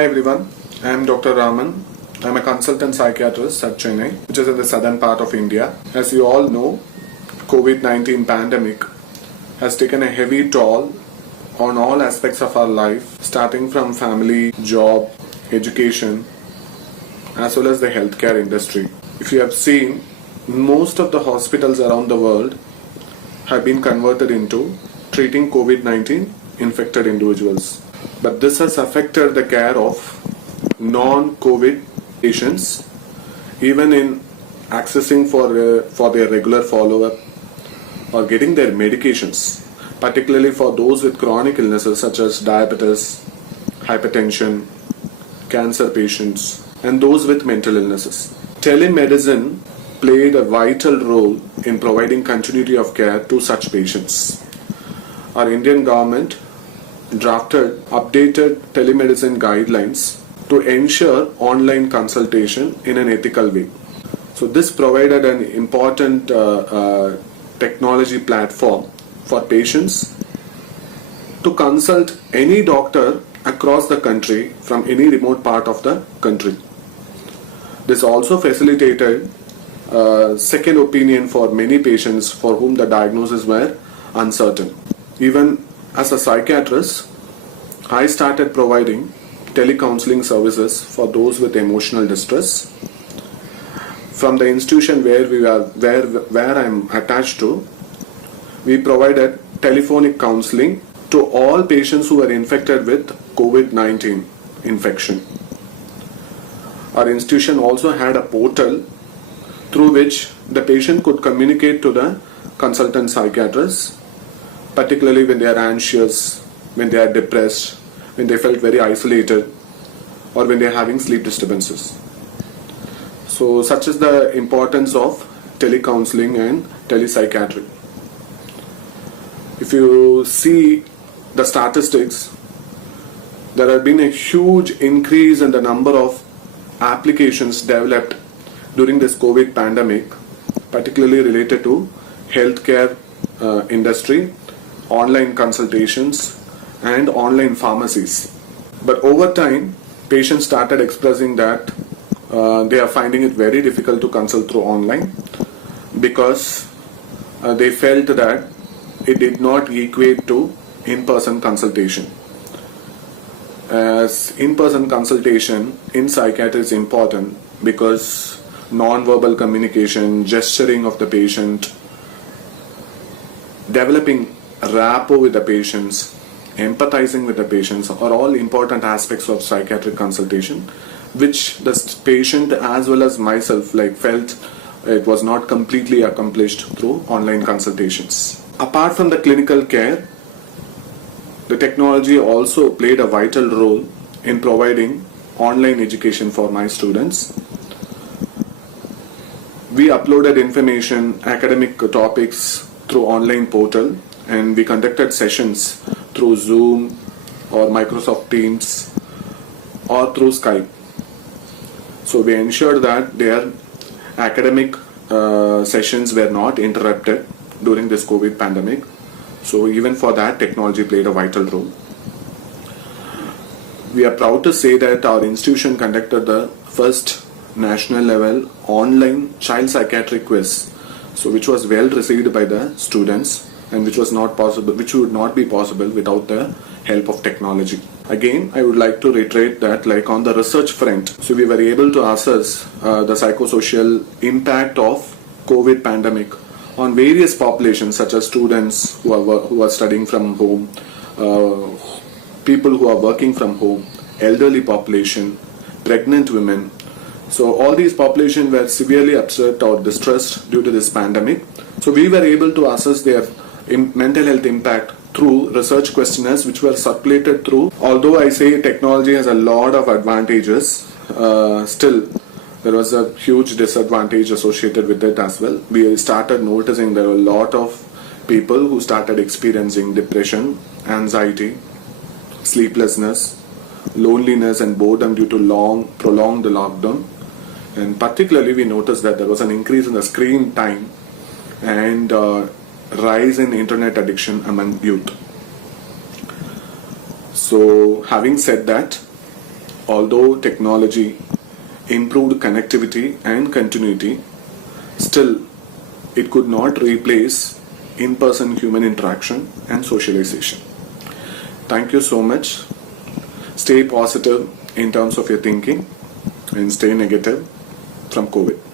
Hi everyone, I am Dr. Raman. I am a consultant psychiatrist at Chennai, which is in the southern part of India. As you all know, COVID-19 pandemic has taken a heavy toll on all aspects of our life, starting from family, job, education, as well as the healthcare industry. If you have seen, most of the hospitals around the world have been converted into treating COVID-19 infected individuals. But this has affected the care of non-COVID patients, even in accessing for their regular follow-up or getting their medications, particularly for those with chronic illnesses such as diabetes, hypertension, cancer patients, and those with mental illnesses. Telemedicine played a vital role in providing continuity of care to such patients. Our Indian government drafted updated telemedicine guidelines to ensure online consultation in an ethical way. So this provided an important technology platform for patients to consult any doctor across the country from any remote part of the country. This also facilitated second opinion for many patients for whom the diagnosis were uncertain. Even as a psychiatrist, I started providing telecounseling services for those with emotional distress. From the institution where I am attached to, we provided telephonic counseling to all patients who were infected with COVID-19 infection. Our institution also had a portal through which the patient could communicate to the consultant psychiatrist, particularly when they are anxious, when they are depressed, when they felt very isolated, or when they are having sleep disturbances. So such is the importance of telecounseling and telepsychiatry. If you see the statistics, there have been a huge increase in the number of applications developed during this COVID pandemic, particularly related to healthcare industry, online consultations, and online pharmacies. But over time, patients started expressing that they are finding it very difficult to consult through online because they felt that it did not equate to in-person consultation. As in-person consultation in psychiatry is important because non-verbal communication, gesturing of the patient, developing rapport with the patients, empathizing with the patients are all important aspects of psychiatric consultation, which the patient as well as myself felt it was not completely accomplished through online consultations. Apart from the clinical care, the technology also played a vital role in providing online education for my students. We uploaded information, academic topics through online portal, and we conducted sessions through Zoom or Microsoft Teams or through Skype. So we ensured that their academic sessions were not interrupted during this COVID pandemic. So even for that, technology played a vital role. We are proud to say that our institution conducted the first national level online child psychiatric quiz, so which was well received by the students and which would not be possible without the help of technology. Again, I would like to reiterate that on the research front, so we were able to assess the psychosocial impact of COVID pandemic on various populations such as students who are studying from home, people who are working from home, elderly population, pregnant women. So all these populations were severely upset or distressed due to this pandemic. So we were able to assess their mental health impact through research questionnaires which were circulated through. Although I say technology has a lot of advantages, still there was a huge disadvantage associated with it as well. We started noticing there were a lot of people who started experiencing depression, anxiety, sleeplessness, loneliness and boredom due to prolonged lockdown. And particularly we noticed that there was an increase in the screen time and rise in internet addiction among youth. So having said that, although technology improved connectivity and continuity, still it could not replace in-person human interaction and socialization. Thank you so much. Stay positive in terms of your thinking and stay negative from COVID.